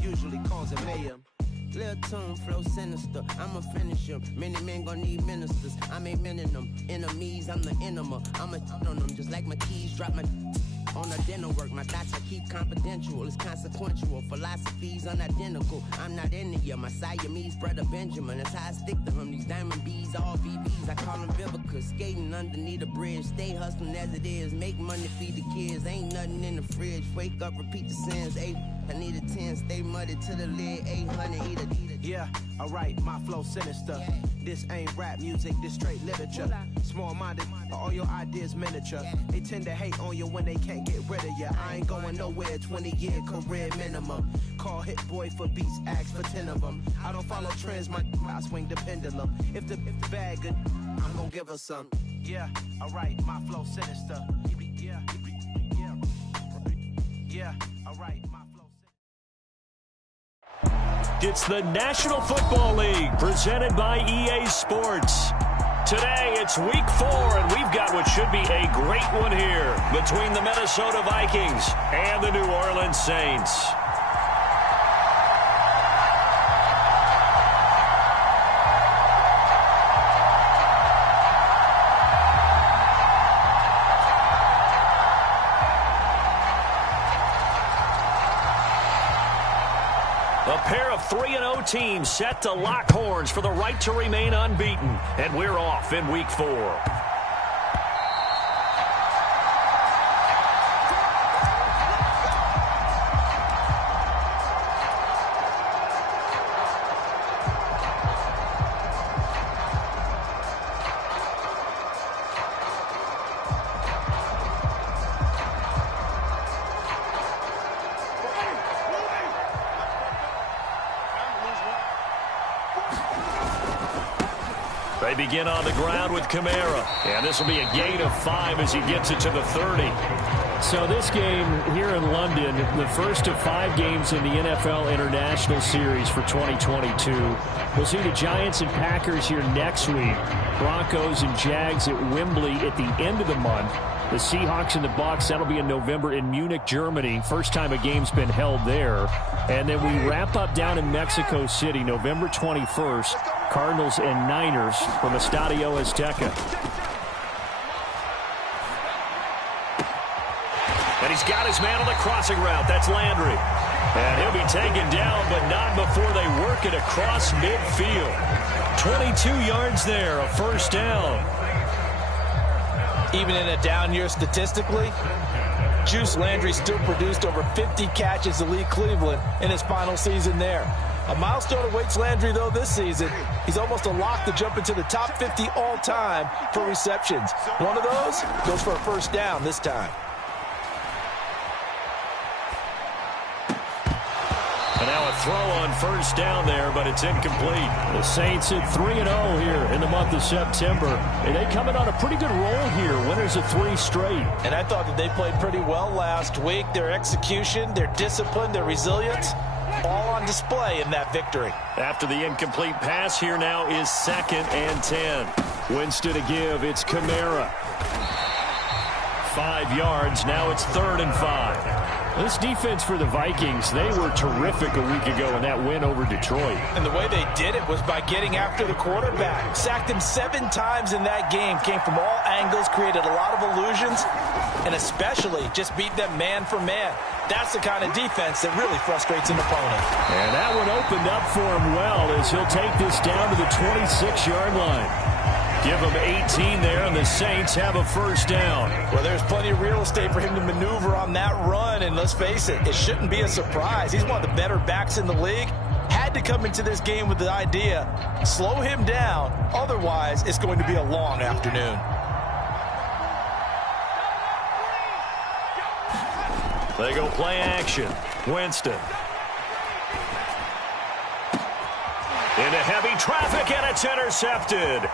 usually causing mayhem. Lil' tune, flow sinister, I'ma finish him. Many men gon' need ministers, I ain't mending them. Enemies, I'm the enema, I'ma on them. Just like my keys, drop my on the dental work. My thoughts I keep confidential, it's consequential. Philosophies unidentical, I'm not into you. My Siamese brother Benjamin, that's how I stick to him. These diamond bees, all VBs, I call them Vivica. Skating underneath the bridge, stay hustling as it is. Make money, feed the kids, ain't nothing in the fridge. Wake up, repeat the sins, I need a 10, stay muddy to the lid, 800, eat it. Yeah, alright, my flow sinister. Yeah. This ain't rap music, this straight literature. Small-minded, all your ideas miniature. Yeah. They tend to hate on you when they can't get rid of you. I ain't going nowhere, 20-year career minimum. Call Hit Boy for beats, ask for 10 of them. I don't follow trends, I swing the pendulum. If the bag good, I'm gonna give her some. Yeah, alright, my flow sinister. Yeah, alright, my flow. It's the National Football League presented by EA Sports. Today it's week 4 and we've got what should be a great one here between the Minnesota Vikings and the New Orleans Saints. A pair of 3-0 teams set to lock horns for the right to remain unbeaten. And we're off in week 4. They begin on the ground with Kamara. And this will be a gain of 5 as he gets it to the 30. So this game here in London, the first of 5 games in the NFL International Series for 2022. We'll see the Giants and Packers here next week. Broncos and Jags at Wembley at the end of the month. The Seahawks and the Bucs, that'll be in November in Munich, Germany. First time a game's been held there. And then we wrap up down in Mexico City, November 21st. Cardinals and Niners from Estadio Azteca. And he's got his man on the crossing route. That's Landry. And he'll be taken down, but not before they work it across midfield. 22 yards there, a first down. Even in a down year statistically, Juice Landry still produced over 50 catches to lead Cleveland in his final season there. A milestone awaits Landry, though, this season. He's almost a lock to jump into the top 50 all-time for receptions. One of those goes for a first down this time. And now a throw on first down there, but it's incomplete. The Saints at 3-0 here in the month of September. And they coming on a pretty good roll here. Winners of 3 straight. And I thought that they played pretty well last week. Their execution, their discipline, their resilience, all on display in that victory. After the incomplete pass, here now is 2nd and 10. Winston to give. It's Kamara. 5 yards. Now it's 3rd and 5. This defense for the Vikings, they were terrific a week ago in that win over Detroit. And the way they did it was by getting after the quarterback. Sacked him 7 times in that game. Came from all angles, created a lot of illusions, and especially just beat them man for man. That's the kind of defense that really frustrates an opponent. And that one opened up for him well as he'll take this down to the 26-yard line. Give him 18 there, and the Saints have a first down. Well, there's plenty of real estate for him to maneuver on that run, and let's face it, it shouldn't be a surprise. He's one of the better backs in the league. Had to come into this game with the idea, slow him down, otherwise it's going to be a long afternoon. They go play action. Winston. Into heavy traffic, and it's intercepted.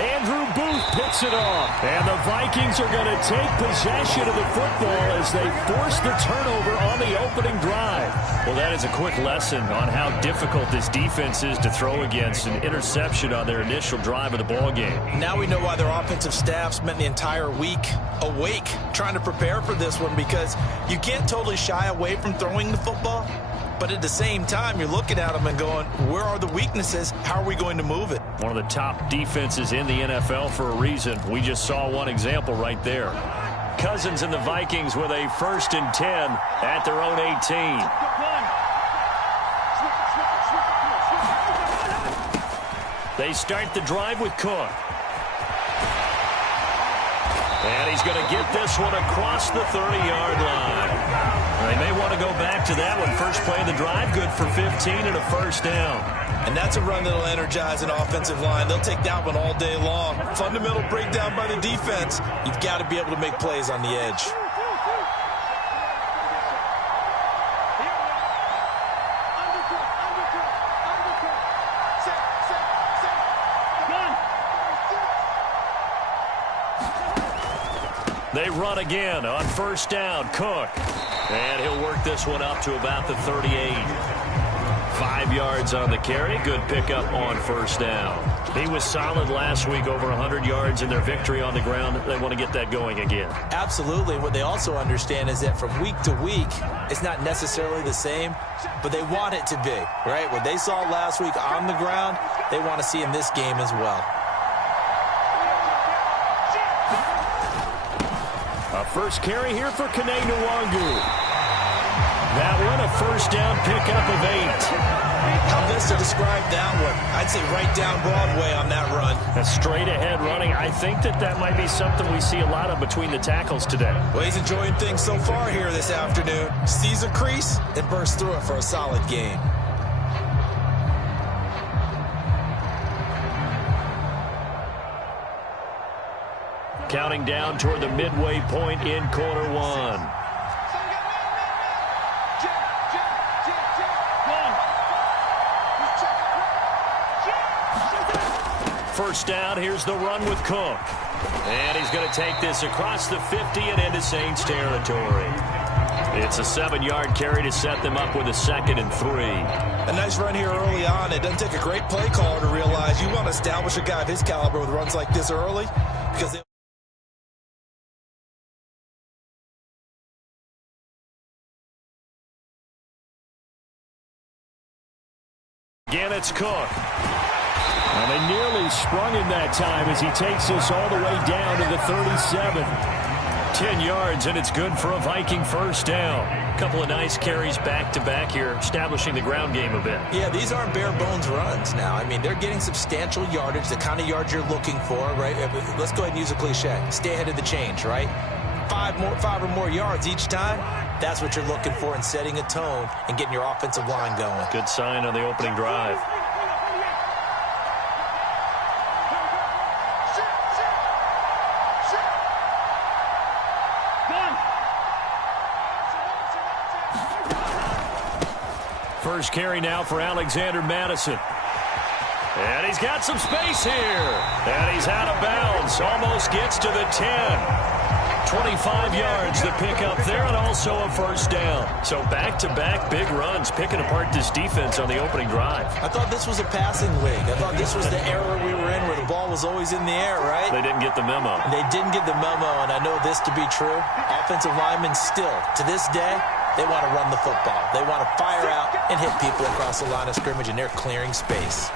Andrew Booth picks it off. And the Vikings are going to take possession of the football as they force the turnover on the opening drive. Well, that is a quick lesson on how difficult this defense is to throw against. An interception on their initial drive of the ball game. Now we know why their offensive staff spent the entire week awake trying to prepare for this one, because you can't totally shy away from throwing the football, But at the same time, you're looking at them and going, where are the weaknesses? How are we going to move it? One of the top defenses in the NFL for a reason. We just saw one example right there. Cousins and the Vikings with a 1st and 10 at their own 18. They start the drive with Cook. And he's going to get this one across the 30-yard line. They may want to go back to that one. First play of the drive, good for 15 and a 1st down. And that's a run that'll energize an offensive line. They'll take that one all day long. Fundamental breakdown by the defense. You've got to be able to make plays on the edge. They run again on 1st down. Cook. And he'll work this one up to about the 38. 5 yards on the carry. Good pickup on 1st down. He was solid last week, over 100 yards in their victory on the ground. They want to get that going again. Absolutely. What they also understand is that from week to week, it's not necessarily the same, but they want it to be, right? What they saw last week on the ground, they want to see in this game as well. A first carry here for Kene Nwangu. That one, a 1st down pickup of 8. How best to describe that one? I'd say right down Broadway on that run. A straight ahead running. I think that might be something we see a lot of between the tackles today. Well, he's enjoying things so far here this afternoon. Sees a crease and bursts through it for a solid gain. Counting down toward the midway point in quarter one. First down, here's the run with Cook. And he's going to take this across the 50 and into Saints territory. It's a 7-yard carry to set them up with a 2nd and 3. A nice run here early on. It doesn't take a great play caller to realize you want to establish a guy of his caliber with runs like this early, because again, it's Cook. And they nearly sprung him that time as he takes this all the way down to the 37. 10 yards, and it's good for a Viking 1st down. A couple of nice carries back-to-back here, establishing the ground game a bit. Yeah, these aren't bare-bones runs now. I mean, they're getting substantial yardage, the kind of yards you're looking for, right? Let's go ahead and use a cliche. Stay ahead of the change, right? 5 or more yards each time. That's what you're looking for in setting a tone and getting your offensive line going. Good sign on the opening drive. First carry now for Alexander Madison. And he's got some space here. And he's out of bounds. Almost gets to the 10. 25 yards the pickup there, and also a 1st down. So back-to-back big runs, picking apart this defense on the opening drive. I thought this was a passing league. I thought this was the era we were in where the ball was always in the air, right? They didn't get the memo. They didn't get the memo, and I know this to be true. Offensive linemen still, to this day, they want to run the football. They want to fire out and hit people across the line of scrimmage, and they're clearing space.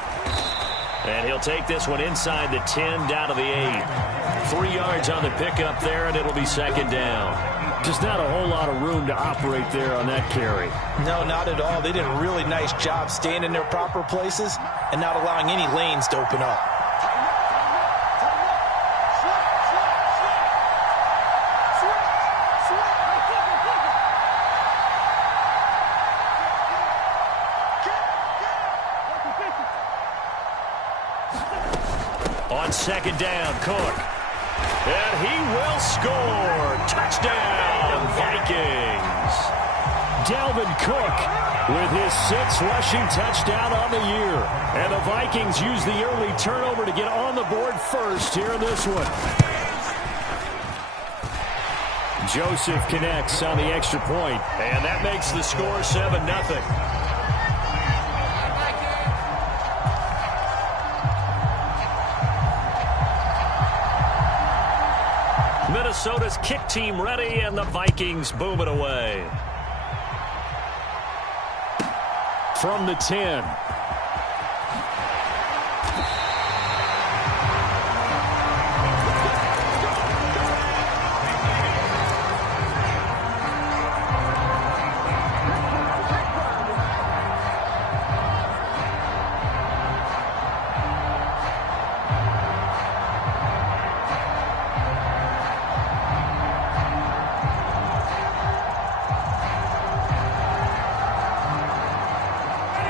And he'll take this one inside the 10 down to the 8. 3 yards on the pickup there, and it'll be 2nd down. Just not a whole lot of room to operate there on that carry. No, not at all. They did a really nice job staying in their proper places and not allowing any lanes to open up. On 2nd down, Cook. And he will score. Touchdown, Vikings. Dalvin Cook with his 6th rushing touchdown on the year. And the Vikings use the early turnover to get on the board first here in this one. Joseph connects on the extra point. And that makes the score 7-0. Minnesota's kick team ready, and the Vikings boom it away. from the 10.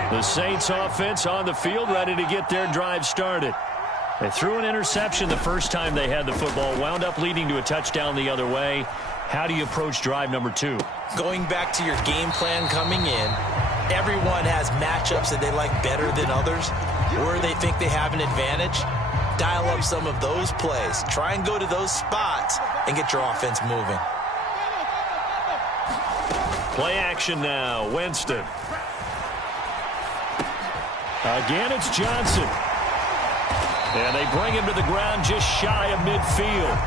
The Saints offense on the field, ready to get their drive started. They threw an interception the first time they had the football, wound up leading to a touchdown the other way. How do you approach drive number 2? Going back to your game plan coming in, everyone has matchups that they like better than others, where they think they have an advantage. Dial up some of those plays. Try and go to those spots and get your offense moving. Play action now, Winston. Again, it's Johnson. And they bring him to the ground just shy of midfield.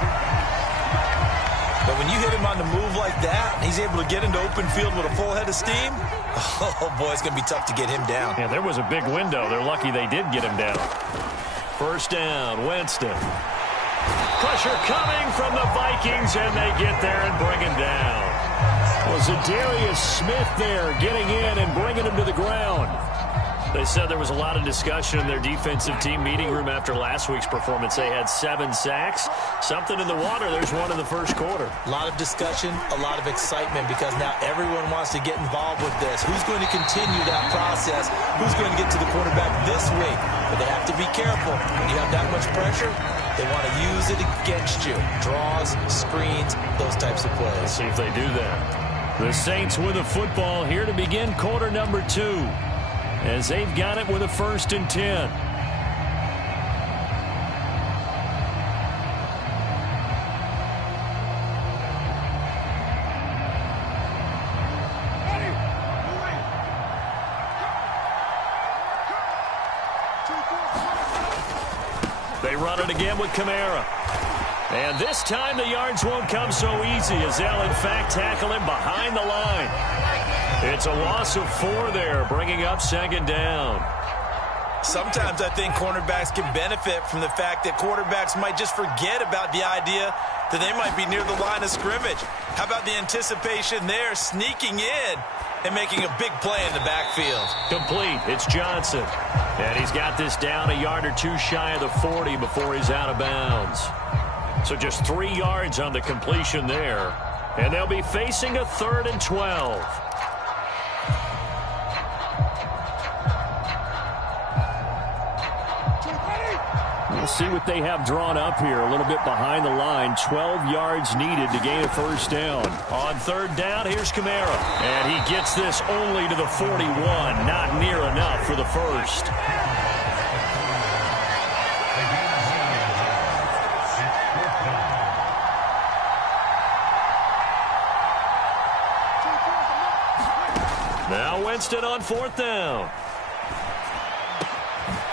But when you hit him on the move like that, and he's able to get into open field with a full head of steam, oh, boy, it's going to be tough to get him down. Yeah, there was a big window. They're lucky they did get him down. First down, Winston. Pressure coming from the Vikings, and they get there and bring him down. Was Darius Smith there getting in and bringing him to the ground. They said there was a lot of discussion in their defensive team meeting room after last week's performance. They had 7 sacks. Something in the water. There's one in the first quarter. A lot of discussion, a lot of excitement, because now everyone wants to get involved with this. Who's going to continue that process? Who's going to get to the quarterback this week? But they have to be careful. When you have that much pressure, they want to use it against you. Draws, screens, those types of plays. Let's see if they do that. The Saints with the football here to begin quarter number 2. As they've got it with a 1st and 10. They run it again with Kamara. And this time the yards won't come so easy as they'll in fact tackle him behind the line. It's a loss of 4 there, bringing up 2nd down. Sometimes I think cornerbacks can benefit from the fact that quarterbacks might just forget about the idea that they might be near the line of scrimmage. How about the anticipation there, sneaking in and making a big play in the backfield? Complete. It's Johnson. And he's got this down a yard or 2 shy of the 40 before he's out of bounds. So just 3 yards on the completion there. And they'll be facing a 3rd and 12. We'll see what they have drawn up here. A little bit behind the line. 12 yards needed to gain a 1st down. On 3rd down, here's Kamara. And he gets this only to the 41. Not near enough for the 1st. Now Winston on 4th down.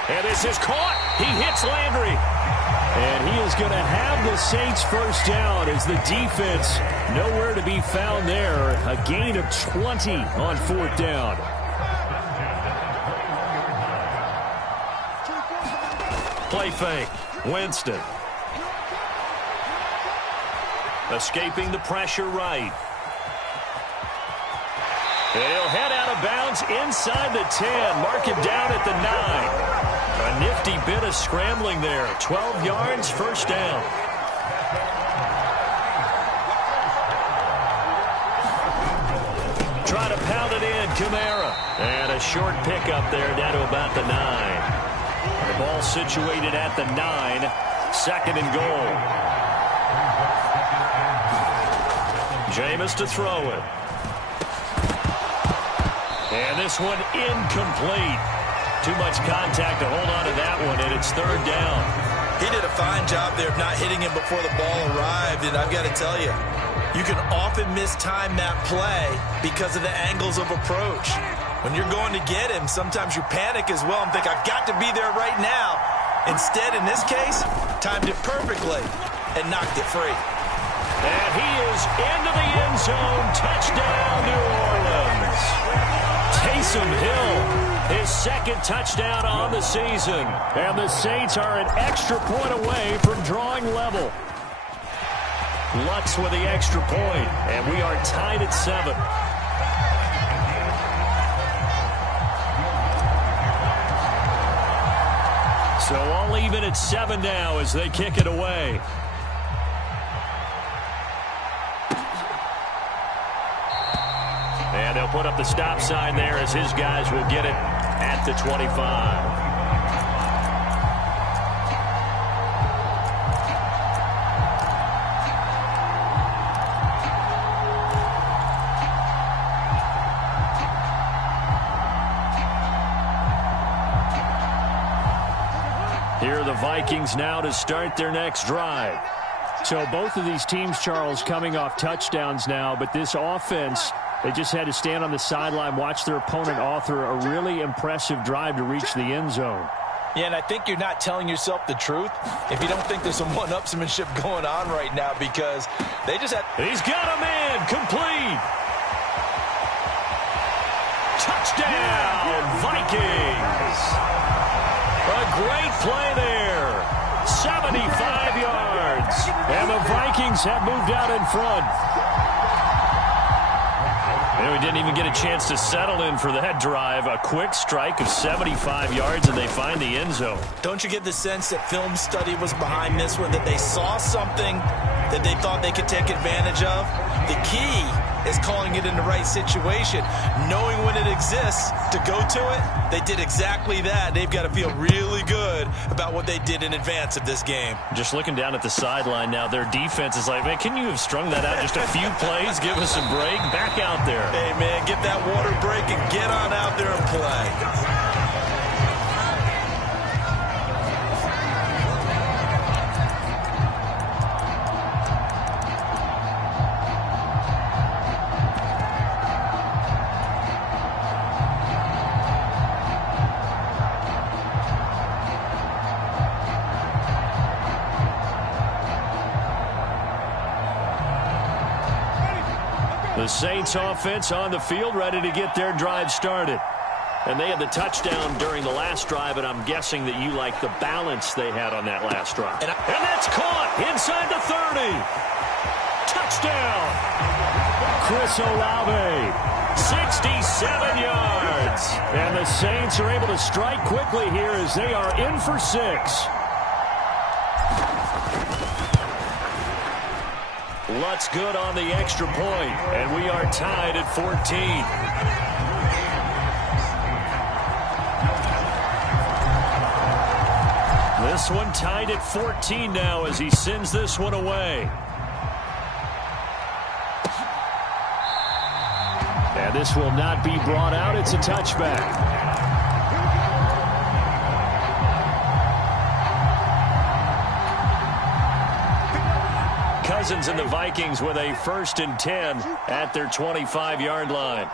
And this is caught. He hits Landry. And he is going to have the Saints 1st down as the defense nowhere to be found there. A gain of 20 on 4th down. Play fake. Winston. Escaping the pressure right. And he'll head out of bounds inside the 10. Mark him down at the 9. A nifty bit of scrambling there. 12 yards, 1st down. Try to pound it in, Kamara. And a short pickup there down to about the 9. The ball situated at the 9. 2nd and goal. Jameis to throw it. And this one incomplete. Too much contact to hold on to that one, and it's 3rd down. He did a fine job there of not hitting him before the ball arrived, and I've got to tell you, you can often mistime that play because of the angles of approach. When you're going to get him, sometimes you panic as well and think, I've got to be there right now. Instead, in this case, timed it perfectly and knocked it free. And he is into the end zone. Touchdown, New Orleans. Taysom Hill his second touchdown on the season. And the Saints are an extra point away from drawing level. Lutz with the extra point, and we are tied at 7. So all even at 7 now as they kick it away. And they'll put up the stop sign there as his guys will get it at the 25. Here are the Vikings now to start their next drive. So both of these teams, Charles, coming off touchdowns now, but this offense, they just had to stand on the sideline, watch their opponent author a really impressive drive to reach the end zone. Yeah, and I think you're not telling yourself the truth if you don't think there's some one-upsmanship going on right now, because they just had... He's got a man complete. Touchdown, Vikings. A great play there. 75 yards. And the Vikings have moved out in front. And we didn't even get a chance to settle in for that drive. A quick strike of 75 yards, and they find the end zone. Don't you get the sense that film study was behind this one, that they saw something that they thought they could take advantage of? The key is calling it in the right situation, knowing when it exists to go to it. They did exactly that. They've got to feel really good about what they did in advance of this game. Just looking down at the sideline now, their defense is like, man, can you have strung that out just a few plays? Give us a break. Back out there. Hey, man, get that water break and get on out there and play. The Saints offense on the field, ready to get their drive started. And they had the touchdown during the last drive, and I'm guessing that you like the balance they had on that last drive. And that's caught inside the 30. Touchdown. Chris Olave. 67 yards. And the Saints are able to strike quickly here as they are in for 6. Lutz good on the extra point, and we are tied at 14. This one tied at 14 now as he sends this one away. And this will not be brought out. It's a touchback. Cousins and the Vikings with a 1st and 10 at their 25-yard line.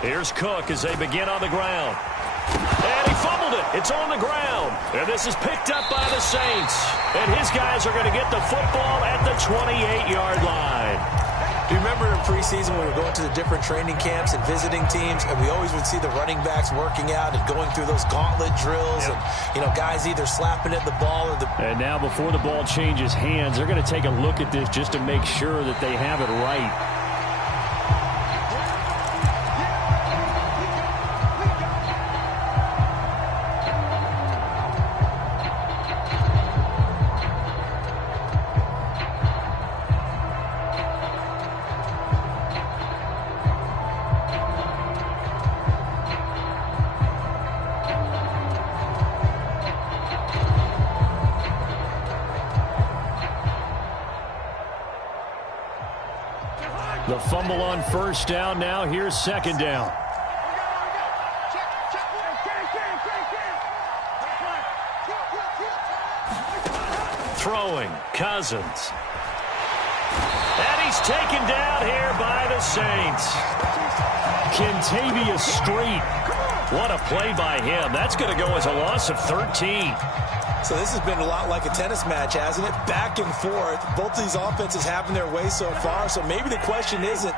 Here's Cook as they begin on the ground. And he fumbled it. It's on the ground. And this is picked up by the Saints. And his guys are going to get the football at the 28-yard line. Do you remember in preseason when we were going to the different training camps and visiting teams, and we always would see the running backs working out and going through those gauntlet drills, and, you know, guys either slapping at the ball or the... And now before the ball changes hands, they're going to take a look at this just to make sure that they have it right. The fumble on 1st down. Now here's 2nd down. Throwing, Cousins. And he's taken down here by the Saints. Kentavious Street. What a play by him. That's going to go as a loss of 13. So this has been a lot like a tennis match, hasn't it? Back and forth. Both of these offenses having their way so far. So maybe the question isn't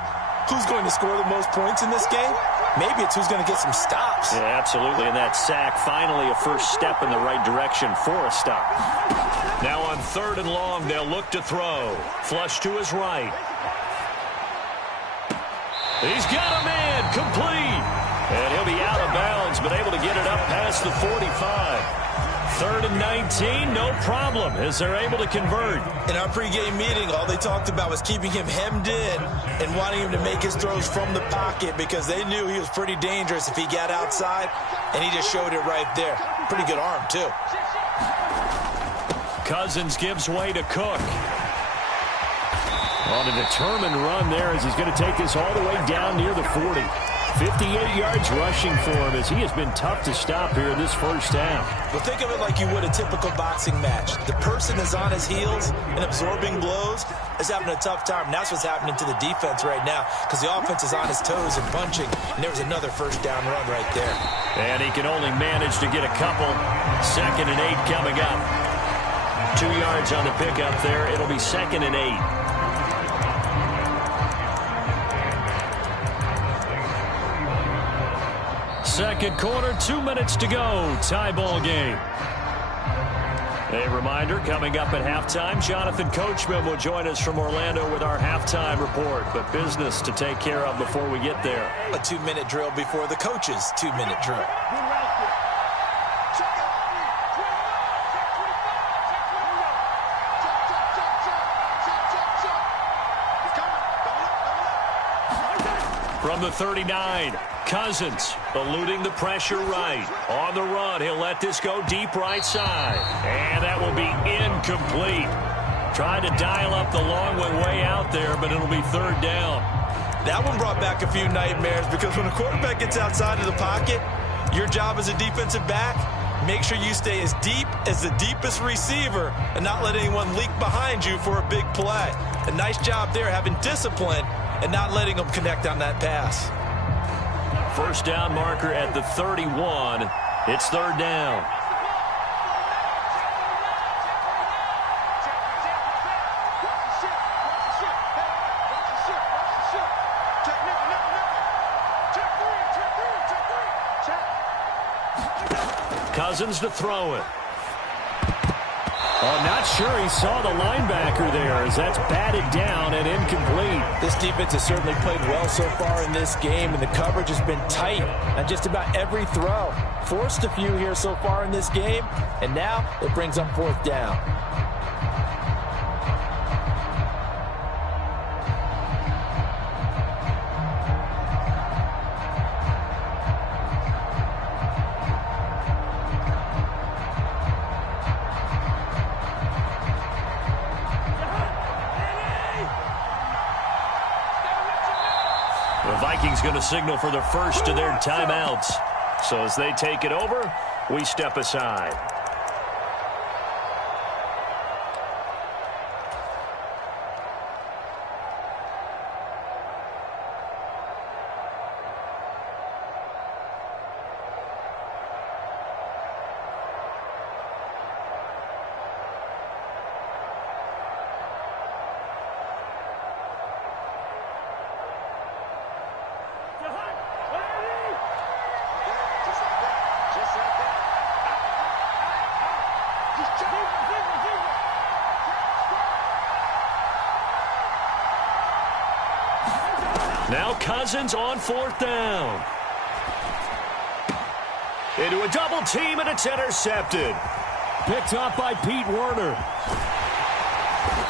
who's going to score the most points in this game. Maybe it's who's going to get some stops. Yeah, absolutely. And that sack, finally a first step in the right direction for a stop. Now on 3rd and long, they'll look to throw. Flush to his right. He's got a man, complete. And he'll be out of bounds, but able to get it up past the 45. 3rd and 19, no problem, as they're able to convert. In our pregame meeting, all they talked about was keeping him hemmed in and wanting him to make his throws from the pocket because they knew he was pretty dangerous if he got outside, and he just showed it right there. Pretty good arm, too. Cousins gives way to Cook. On a determined run there as he's going to take this all the way down near the 40. 58 yards rushing for him as he has been tough to stop here in this first half. Well, think of it like you would a typical boxing match. The person is on his heels and absorbing blows is having a tough time. And that's what's happening to the defense right now because the offense is on his toes and punching. And there was another first down run right there. And he can only manage to get a couple. 2nd and 8 coming up. 2 yards on the pickup there. It'll be 2nd and 8. Second quarter, 2 minutes to go. Tie ball game. A reminder, coming up at halftime, Jonathan Coachman will join us from Orlando with our halftime report. But business to take care of before we get there. A 2-minute drill before the coach's 2-minute drill. From the 39, Cousins eluding the pressure right. On the run, he'll let this go deep right side. And that will be incomplete. Tried to dial up the long one way out there, but it'll be 3rd down. That one brought back a few nightmares because when a quarterback gets outside of the pocket, your job as a defensive back, make sure you stay as deep as the deepest receiver and not let anyone leak behind you for a big play. A nice job there having discipline and not letting them connect on that pass. First down marker at the 31. It's 3rd down. Cousins to throw it. Oh, not sure he saw the linebacker there as that's batted down and incomplete. This defense has certainly played well so far in this game, and the coverage has been tight on just about every throw. Forced a few here so far in this game, and now it brings up 4th down. The Vikings going to signal for the first of their timeouts. So as they take it over, we step aside. Now Cousins on 4th down. Into a double team, and it's intercepted. Picked off by Pete Werner.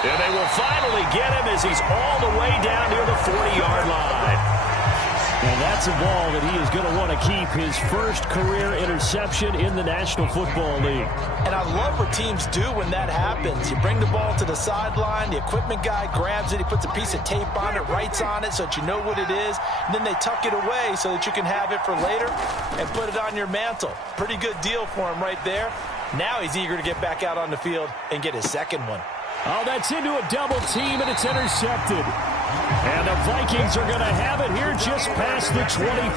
And they will finally get him as he's all the way down near the 40-yard line. And that's a ball that he is going to want to keep, his first career interception in the National Football League. And I love what teams do when that happens. You bring the ball to the sideline, the equipment guy grabs it, he puts a piece of tape on it, writes on it so that you know what it is, and then they tuck it away so that you can have it for later and put it on your mantle. Pretty good deal for him right there. Now he's eager to get back out on the field and get his second one. Oh, that's into a double team, and it's intercepted. And the Vikings are going to have it here just past the 25.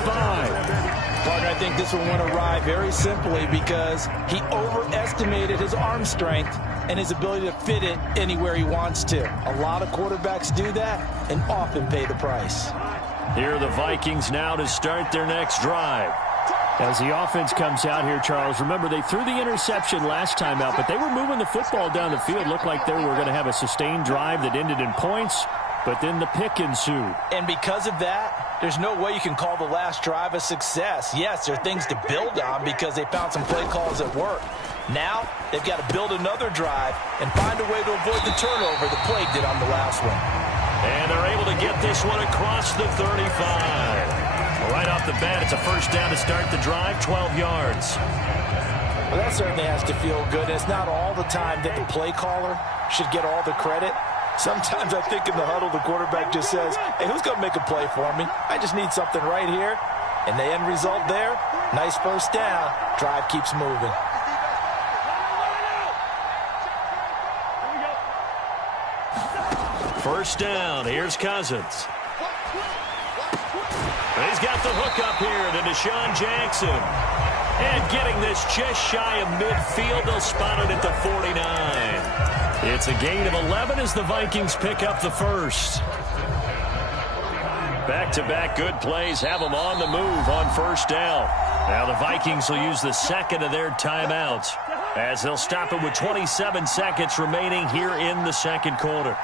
Partner, I think this one went awry very simply because he overestimated his arm strength and his ability to fit it anywhere he wants to. A lot of quarterbacks do that and often pay the price. Here are the Vikings now to start their next drive. As the offense comes out here, Charles, remember they threw the interception last time out, but they were moving the football down the field. Looked like they were going to have a sustained drive that ended in points, but then the pick ensued. And because of that, there's no way you can call the last drive a success. Yes, there are things to build on because they found some play calls that work. Now, they've got to build another drive and find a way to avoid the turnover the play did on the last one. And they're able to get this one across the 35. Right off the bat, it's a first down to start the drive, 12 yards. Well, that certainly has to feel good. It's not all the time that the play caller should get all the credit. Sometimes I think in the huddle, the quarterback just says, hey, who's going to make a play for me? I just need something right here. And the end result there, nice first down. Drive keeps moving. First down, here's Cousins. He's got the hook up here to Deshaun Jackson. And getting this just shy of midfield, they'll spot it at the 49. It's a gain of 11 as the Vikings pick up the first. Back-to-back good plays have them on the move on first down. Now the Vikings will use the second of their timeouts as they'll stop it with 27 seconds remaining here in the second quarter.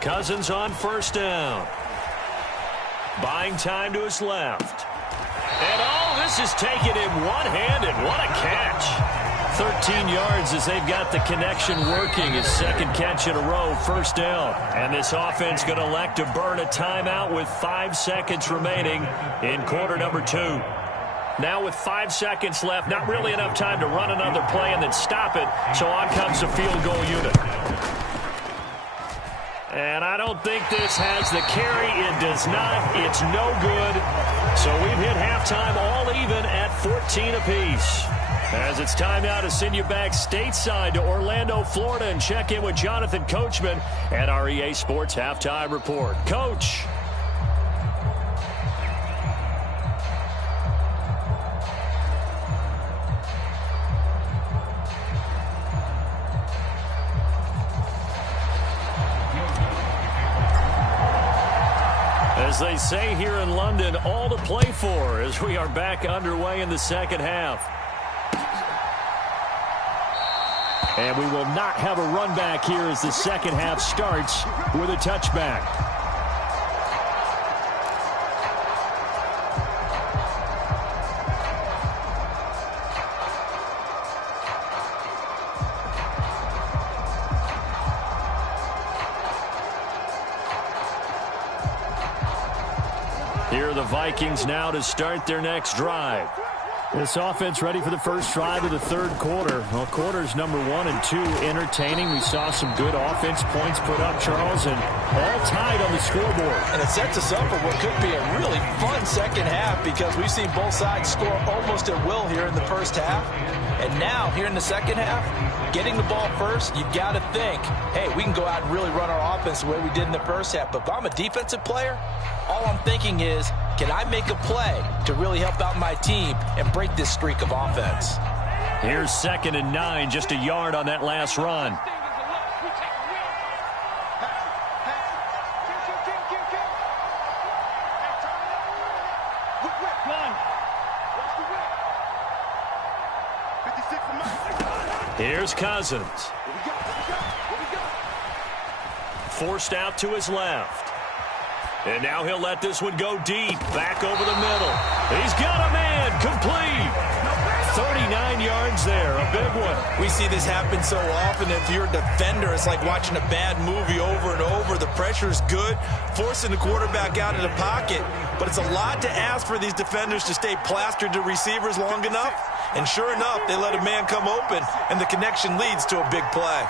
Cousins on first down. Buying time to his left. And oh, this is taken in one-handed. What a catch. 13 yards as they've got the connection working. His second catch in a row, first down. And this offense going to elect to burn a timeout with 5 seconds remaining in quarter number 2. Now with 5 seconds left, not really enough time to run another play and then stop it. So on comes the field goal unit. And I don't think this has the carry. It does not. It's no good. So we've hit halftime all even at 14 apiece. As it's time now to send you back stateside to Orlando, Florida, and check in with Jonathan Coachman at our EA Sports Halftime Report. Coach. As they say here in London, all to play for as we are back underway in the second half. And we will not have a run back here as the second half starts with a touchback. Here are the Vikings now to start their next drive. This offense ready for the first drive of the third quarter. Well, quarters number 1 and 2 entertaining. We saw some good offense points put up, Charles, and all tied on the scoreboard. And it sets us up for what could be a really fun second half because we've seen both sides score almost at will here in the first half. And now, here in the second half, getting the ball first, you've got to think, hey, we can go out and really run our offense the way we did in the first half. But if I'm a defensive player, all I'm thinking is, can I make a play to really help out my team and break this streak of offense? Here's 2nd and 9, just a yard on that last run. Here's Cousins. Forced out to his left. And now he'll let this one go deep, back over the middle. He's got a man, complete. 39 yards there, a big one. We see this happen so often. If you're a defender, it's like watching a bad movie over and over. The pressure is good, forcing the quarterback out of the pocket. But it's a lot to ask for these defenders to stay plastered to receivers long enough. And sure enough, they let a man come open, and the connection leads to a big play.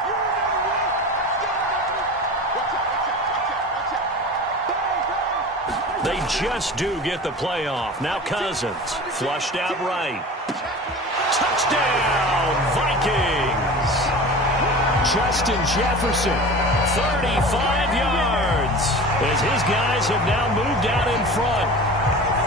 They just do get the playoff. Now Cousins, flushed out right. Touchdown, Vikings! Justin Jefferson, 35 yards, as his guys have now moved out in front.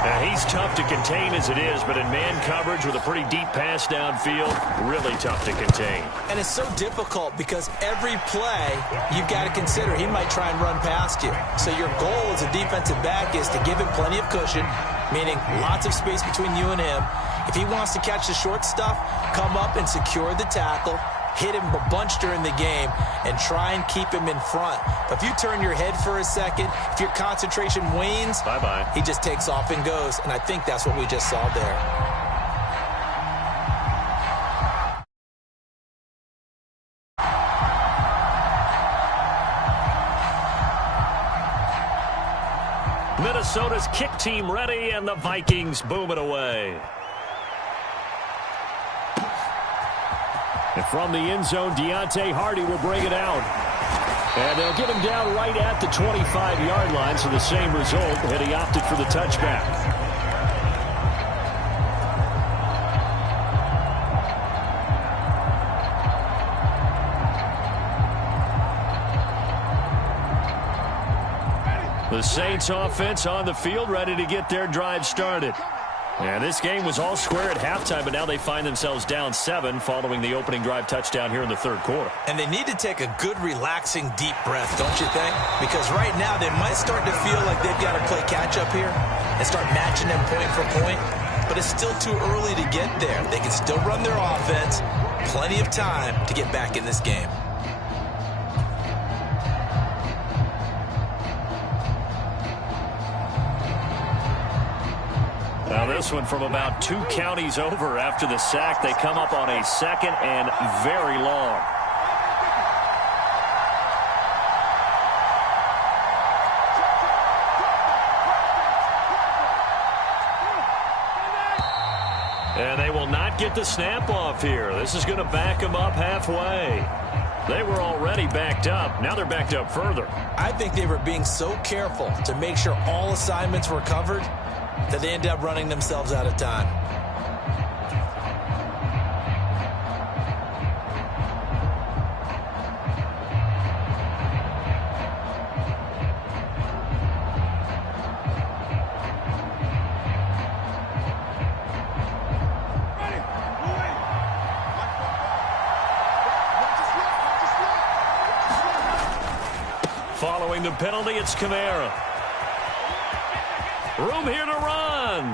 Now, he's tough to contain as it is, but in man coverage with a pretty deep pass downfield, really tough to contain. And it's so difficult because every play you've got to consider he might try and run past you. So your goal as a defensive back is to give him plenty of cushion, meaning lots of space between you and him. If he wants to catch the short stuff, come up and secure the tackle, hit him a bunch during the game, and try and keep him in front. But if you turn your head for a second, if your concentration wanes, bye-bye. He just takes off and goes, and I think that's what we just saw there. Minnesota's kick team ready, and the Vikings boom it away. And from the end zone, Deontay Hardy will bring it out. And they'll get him down right at the 25-yard line, so the same result, and he opted for the touchback. The Saints offense on the field, ready to get their drive started. And this game was all square at halftime, but now they find themselves down 7 following the opening drive touchdown here in the third quarter. And they need to take a good, relaxing, deep breath, don't you think? Because right now they might start to feel like they've got to play catch-up here and start matching them point for point. But it's still too early to get there. They can still run their offense. Plenty of time to get back in this game. Now this one from about 2 counties over after the sack. They come up on a second and very long. And they will not get the snap off here. This is going to back them up halfway. They were already backed up. Now they're backed up further. I think they were being so careful to make sure all assignments were covered that they end up running themselves out of time. Following the penalty, it's Kamara. Room here to run.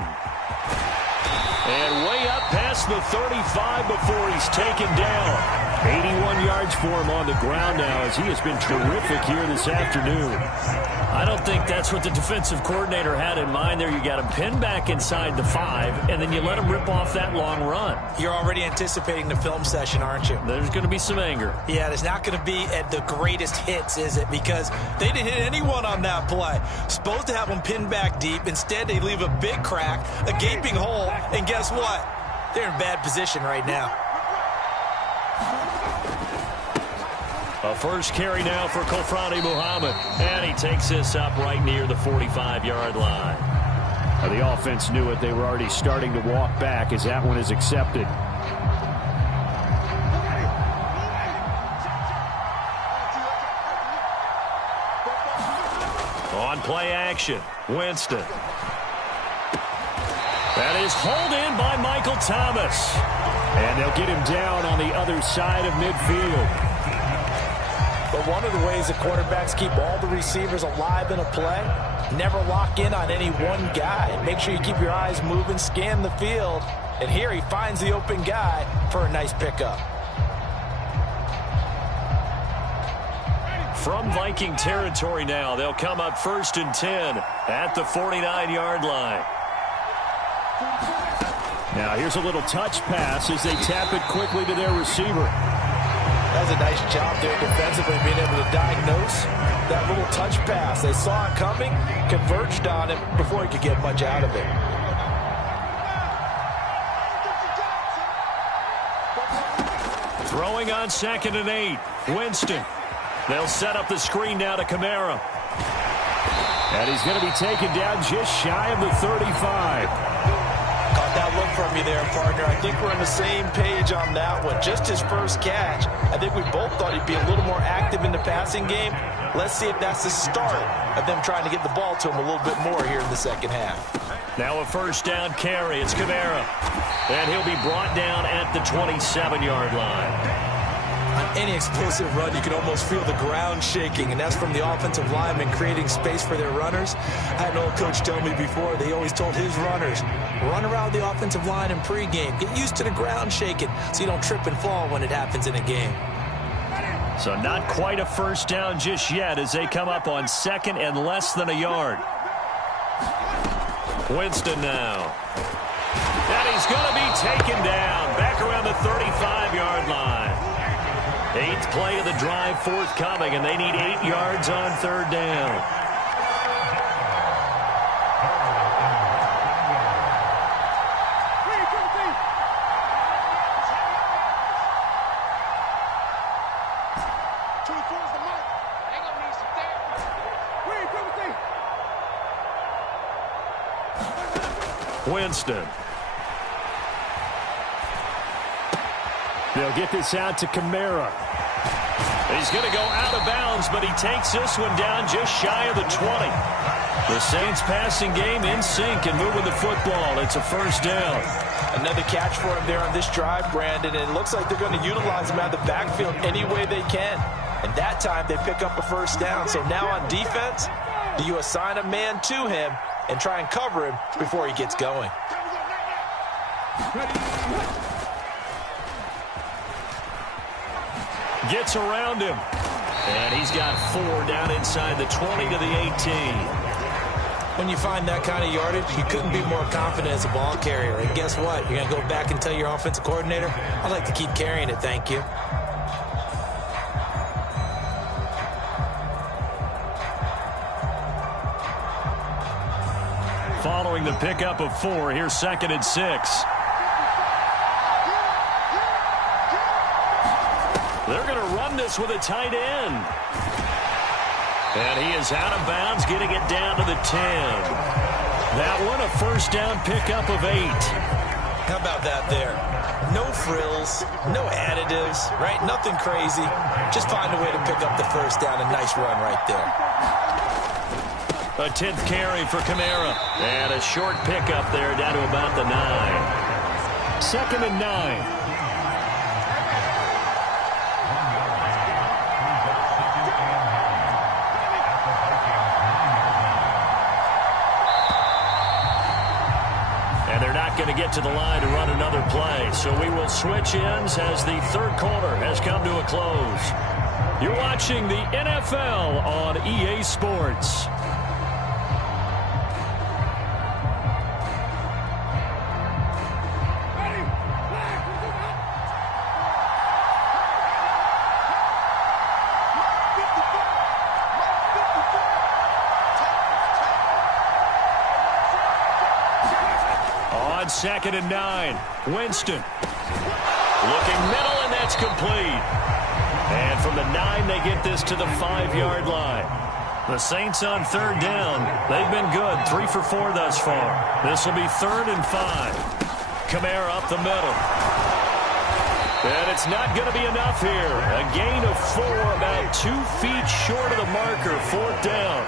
And way up past the 35 before he's taken down. 81 yards for him on the ground now, as he has been terrific here this afternoon. I don't think that's what the defensive coordinator had in mind there. You got him pinned back inside the 5, and then you let him rip off that long run. You're already anticipating the film session, aren't you? There's going to be some anger. Yeah, there's not going to be at the greatest hits, is it? Because they didn't hit anyone on that play. Supposed to have them pinned back deep. Instead, they leave a big crack, a gaping hole, and guess what? They're in bad position right now. A first carry now for Kofrani Muhammad. And he takes this up right near the 45-yard line. Now, the offense knew it. They were already starting to walk back as that one is accepted. On play action, Winston. That is hauled in by Michael Thomas. And they'll get him down on the other side of midfield. But one of the ways the quarterbacks keep all the receivers alive in a play, never lock in on any one guy. Make sure you keep your eyes moving, scan the field. And here he finds the open guy for a nice pickup. From Viking territory now, they'll come up 1st and 10 at the 49-yard line. Now here's a little touch pass as they tap it quickly to their receiver. That's a nice job there defensively, being able to diagnose that little touch pass. They saw it coming, converged on him before he could get much out of it. Throwing on 2nd and 8. Winston. They'll set up the screen now to Kamara. And he's going to be taken down just shy of the 35. Caught that look from you there, partner. I think we're on the same page on that one. Just his first catch. I think we both thought he'd be a little more active in the passing game. Let's see if that's the start of them trying to get the ball to him a little bit more here in the second half. Now a first down carry. It's Kamara. And he'll be brought down at the 27-yard line. On any explosive run, you can almost feel the ground shaking, and that's from the offensive linemen creating space for their runners. I had an old coach tell me before, they always told his runners, run around the offensive line in pregame. Get used to the ground shaking so you don't trip and fall when it happens in a game. So not quite a first down just yet as they come up on 2nd and less than a yard. Winston now. And he's going to be taken down back around the 35-yard line. 8th play of the drive forthcoming, and they need 8 yards on 3rd down. Winston. They'll get this out to Kamara. He's going to go out of bounds, but he takes this one down just shy of the 20. The Saints passing game in sync and moving the football. It's a first down. Another catch for him there on this drive, Brandon, and it looks like they're going to utilize him out of the backfield any way they can. And that time they pick up a first down. So now on defense, do you assign a man to him and try and cover him before he gets going? Gets around him. And he's got 4 down inside the 20 to the 18. When you find that kind of yardage, you couldn't be more confident as a ball carrier. And guess what? You're going to go back and tell your offensive coordinator, I'd like to keep carrying it, thank you. Following the pickup of 4, here's 2nd and 6. They're going to run this with a tight end. And he is out of bounds, getting it down to the 10. That one, a first down pickup of 8. How about that there? No frills, no additives, right? Nothing crazy. Just find a way to pick up the first down. A nice run right there. A 10th carry for Kamara. And a short pickup there down to about the 9. 2nd and 9. Going to get to the line to run another play. So we will switch ends as the 3rd quarter has come to a close. You're watching the NFL on EA Sports. On 2nd and 9, Winston. Looking middle, and that's complete. And from the 9, they get this to the 5-yard line. The Saints on 3rd down. They've been good, 3 for 4 thus far. This will be 3rd and 5. Kamara up the middle. And it's not going to be enough here. A gain of 4, about 2 feet short of the marker, 4th down.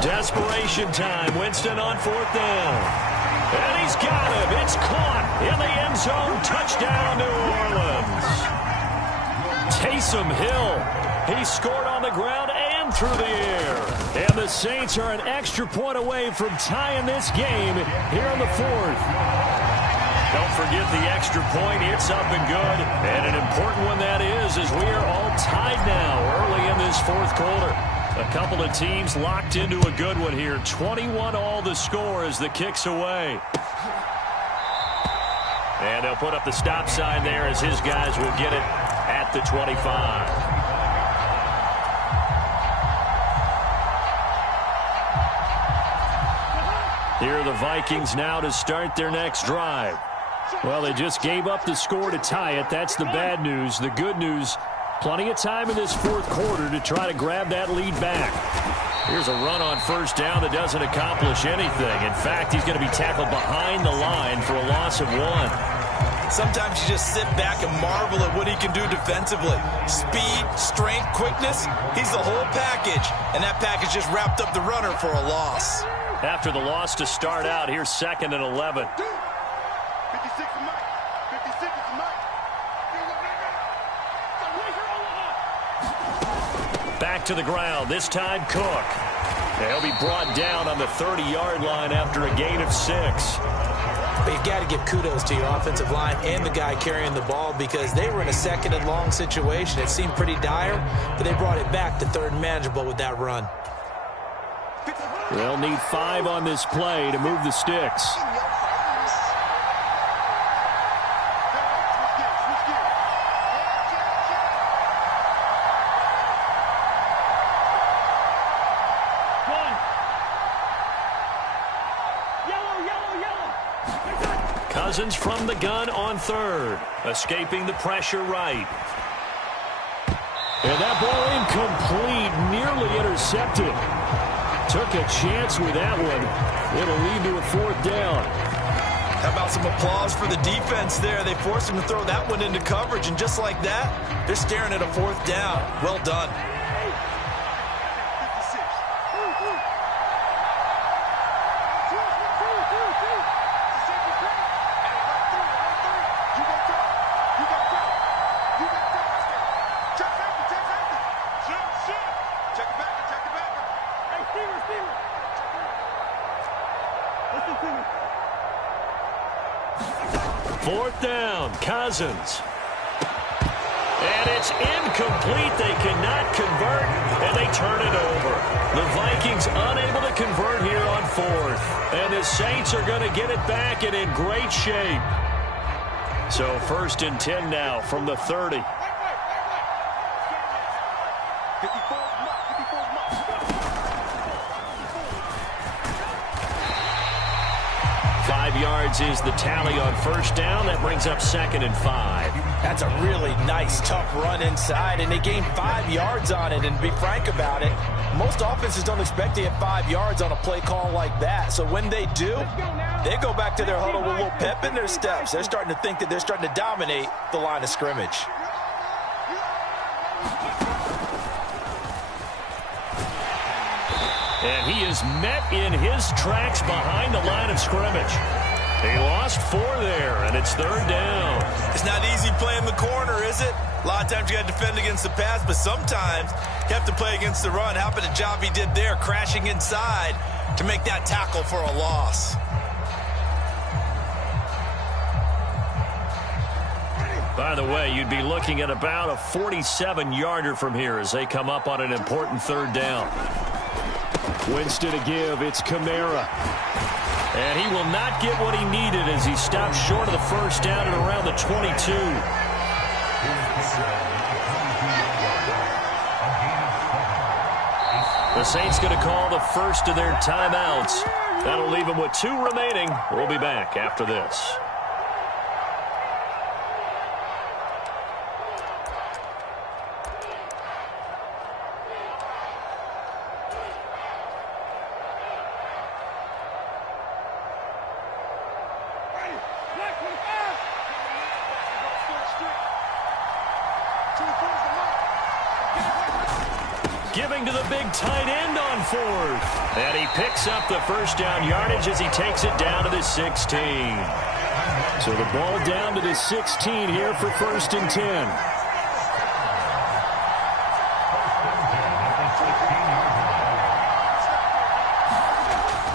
Desperation time. Winston on 4th down. And he's got him. It's caught in the end zone. Touchdown, New Orleans. Taysom Hill. He scored on the ground and through the air. And the Saints are an extra point away from tying this game here on the 4th. Don't forget the extra point. It's up and good. And an important one that is, as we are all tied now early in this 4th quarter. A couple of teams locked into a good one here. 21-all the score as the kick's away. And they'll put up the stop sign there as his guys will get it at the 25. Here are the Vikings now to start their next drive. Well, they just gave up the score to tie it. That's the bad news. The good news, plenty of time in this fourth quarter to try to grab that lead back. Here's a run on first down that doesn't accomplish anything. In fact, he's going to be tackled behind the line for a loss of 1. Sometimes you just sit back and marvel at what he can do defensively. Speed, strength, quickness, he's the whole package. And that package just wrapped up the runner for a loss. After the loss to start out, here's 2nd and 11. Back to the ground, this time Cook. He'll be brought down on the 30-yard line after a gain of 6. But you've got to give kudos to your offensive line and the guy carrying the ball because they were in a 2nd and long situation. It seemed pretty dire, but they brought it back to 3rd and manageable with that run. They'll need 5 on this play to move the sticks. Cousins from the gun on 3rd, escaping the pressure right. And that ball incomplete, nearly intercepted. Took a chance with that one. It'll lead to a 4th down. How about some applause for the defense there? They forced him to throw that one into coverage, and just like that, they're staring at a 4th down. Well done. Fourth down, Cousins. And it's incomplete. They cannot convert, and they turn it over. The Vikings unable to convert here on 4th. And the Saints are going to get it back and in great shape. So 1st and 10 now from the 30. 5 yards is the tally on first down. That brings up 2nd and 5. That's a really nice, tough run inside, and they gained 5 yards on it. And to be frank about it, most offenses don't expect to get 5 yards on a play call like that. So when they do, they go back to their huddle with a little pep in their steps. They're starting to think that they're starting to dominate the line of scrimmage. And he is met in his tracks behind the line of scrimmage. He lost 4 there, and it's 3rd down. It's not easy playing the corner, is it? A lot of times you got to defend against the pass, but sometimes you have to play against the run. How about the job he did there, crashing inside to make that tackle for a loss? By the way, you'd be looking at about a 47-yarder from here as they come up on an important 3rd down. Winston to give. It's Kamara. And he will not get what he needed as he stopped short of the first down at around the 22. The Saints going to call the first of their timeouts. That'll leave them with 2 remaining. We'll be back after this. Giving to the big tight end on 4th. And he picks up the first down yardage as he takes it down to the 16. So the ball down to the 16 here for 1st and 10.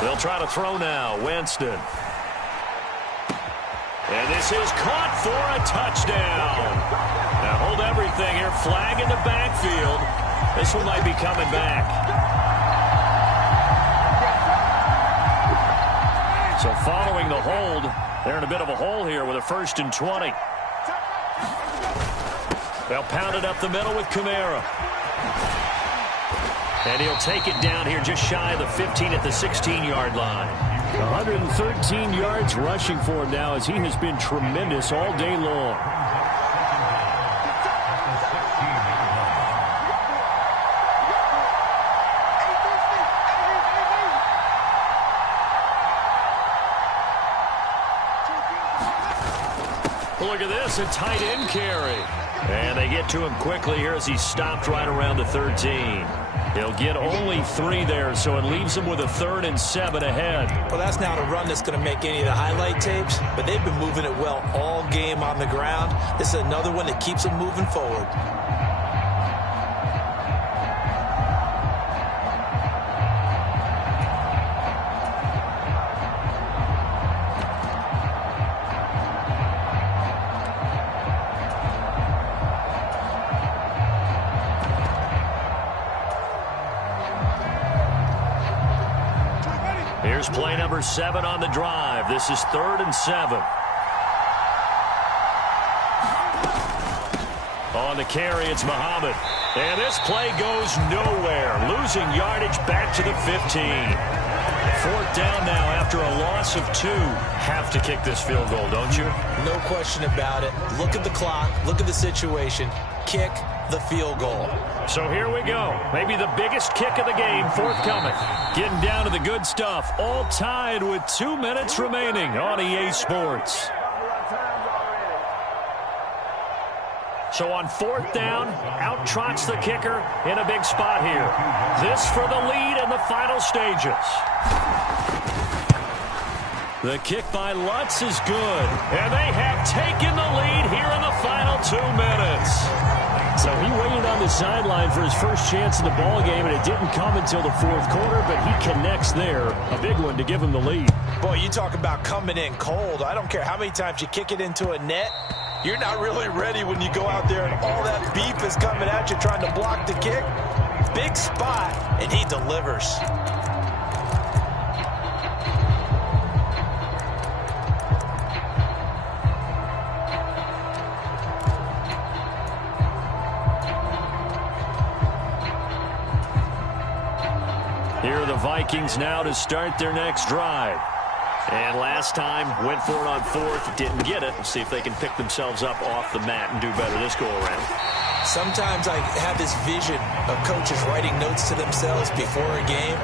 They'll try to throw now. Winston. And this is caught for a touchdown. Now hold everything here. Flag in the backfield. This one might be coming back. So following the hold, they're in a bit of a hole here with a 1st and 20. They'll pound it up the middle with Kamara. And he'll take it down here just shy of the 15 at the 16-yard line. 113 yards rushing for him now as he has been tremendous all day long. Look at this, a tight end carry. And they get to him quickly here as he stopped right around the 13. He'll get only 3 there, so it leaves him with a 3rd and 7 ahead. Well, that's not a run that's going to make any of the highlight tapes, but they've been moving it well all game on the ground. This is another one that keeps them moving forward. Here's play number 7 on the drive. This is 3rd and 7. On the carry, it's Muhammad. And this play goes nowhere. Losing yardage back to the 15. 4th down now after a loss of 2. Have to kick this field goal, don't you? No question about it. Look at the clock. Look at the situation. Kick the field goal. So here we go. Maybe the biggest kick of the game forthcoming. Getting down to the good stuff. All tied with 2 minutes remaining on EA Sports. So on 4th down, out trots the kicker in a big spot here. This for the lead in the final stages. The kick by Lutz is good. And they have taken the lead here in the final 2 minutes. So he waited on the sideline for his first chance in the ball game, and it didn't come until the 4th quarter, but he connects there. A big one to give him the lead. Boy, you talk about coming in cold. I don't care how many times you kick it into a net. You're not really ready when you go out there and all that beef is coming at you trying to block the kick. Big spot, and he delivers. Here are the Vikings now to start their next drive. And last time, went for it on 4th, didn't get it. See if they can pick themselves up off the mat and do better this go-around. Sometimes I have this vision of coaches writing notes to themselves before a game,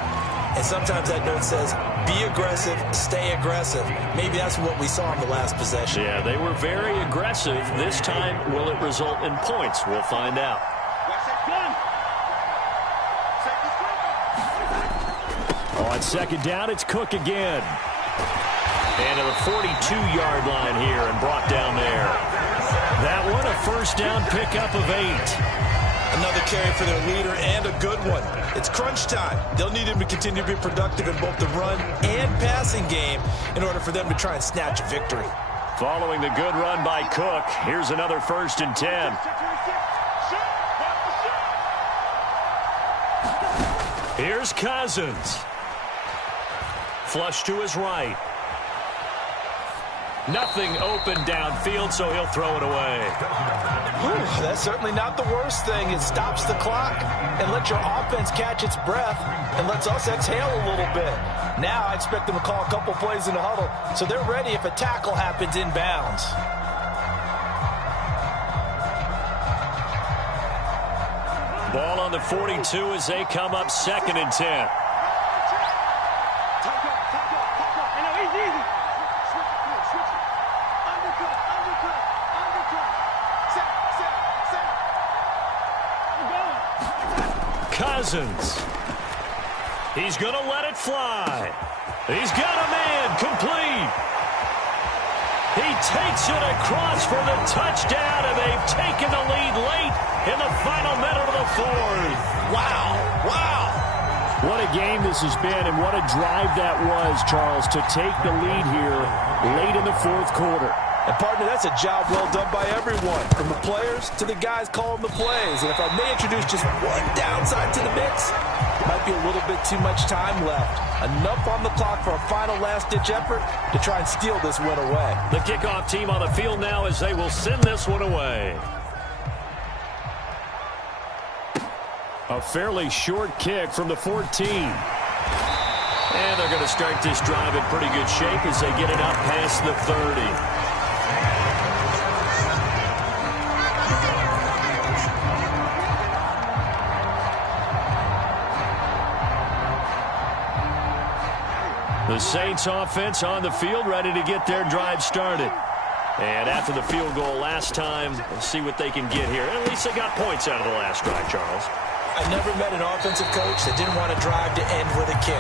and sometimes that note says, be aggressive, stay aggressive. Maybe that's what we saw in the last possession. Yeah, they were very aggressive. This time, will it result in points? We'll find out. On 2nd down, it's Cook again. And to the 42-yard line here and brought down there. That one, a 1st down pickup of 8. Another carry for their leader and a good one. It's crunch time. They'll need him to continue to be productive in both the run and passing game in order for them to try and snatch a victory. Following the good run by Cook, here's another 1st and 10. Here's Cousins. Flush to his right. Nothing open downfield, so he'll throw it away. Whew, that's certainly not the worst thing. It stops the clock and lets your offense catch its breath and lets us exhale a little bit. Now I expect them to call a couple plays in the huddle, so they're ready if a tackle happens inbounds. Ball on the 42 as they come up 2nd and 10. Cousins. He's going to let it fly. He's got a man complete. He takes it across for the touchdown, and they've taken the lead late in the final minute of the 4th. Wow. Wow. What a game this has been, and what a drive that was, Charles, to take the lead here late in the 4th quarter. And, partner, that's a job well done by everyone, from the players to the guys calling the plays. And if I may introduce just one downside to the mix, might be a little bit too much time left. Enough on the clock for a final last-ditch effort to try and steal this win away. The kickoff team on the field now as they will send this one away. A fairly short kick from the 14. And they're going to start this drive in pretty good shape as they get it up past the 30. The Saints offense on the field, ready to get their drive started. And after the field goal last time, we'll see what they can get here. At least they got points out of the last drive, Charles. I never met an offensive coach that didn't want to drive to end with a kick.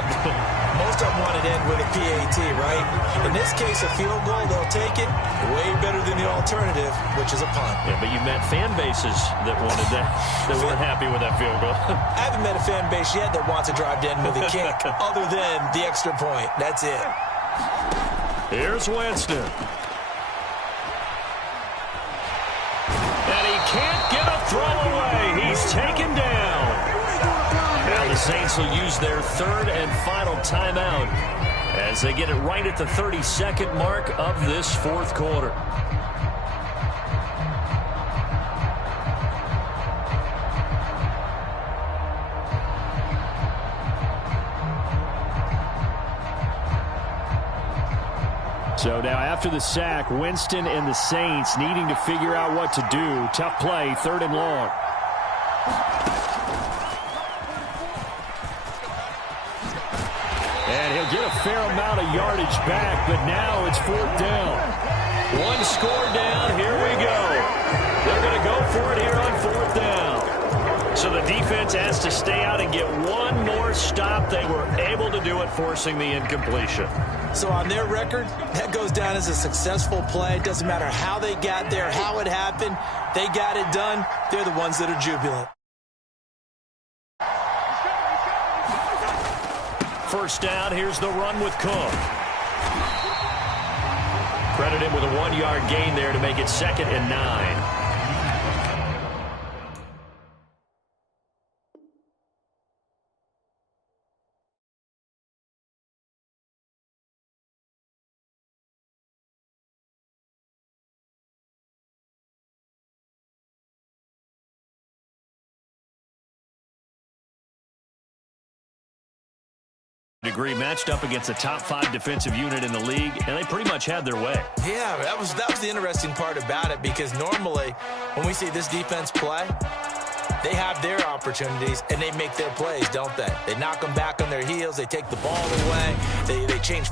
Most of them want to end with a PAT, right? In this case, a field goal, they'll take it. Way better than the alternative, which is a punt. Yeah, but you met fan bases that wanted that, that weren't happy with that field goal. I haven't met a fan base yet that wants to drive to end with a kick, other than the extra point. That's it. Here's Winston. And he can't get a throw away. He's taken down. Now the Saints will use their third and final timeout as they get it right at the 32nd mark of this fourth quarter. So now after the sack, Winston and the Saints needing to figure out what to do. Tough play, third and long. And he'll get a fair amount of yardage back, but now it's fourth down. One score down, here we go. They're going to go for it here on fourth down. So the defense has to stay out and get one more stop. They were able to do it, forcing the incompletion. So on their record, that goes down as a successful play. It doesn't matter how they got there, how it happened. They got it done. They're the ones that are jubilant. First down, here's the run with Cook. Credit him with a 1-yard gain there to make it 2nd and 9. Degree matched up against a top 5 defensive unit in the league, and they pretty much had their way. Yeah, that was the interesting part about it, because normally when we see this defense play, they have their opportunities and they make their plays, don't they? They knock them back on their heels, they take the ball away, they change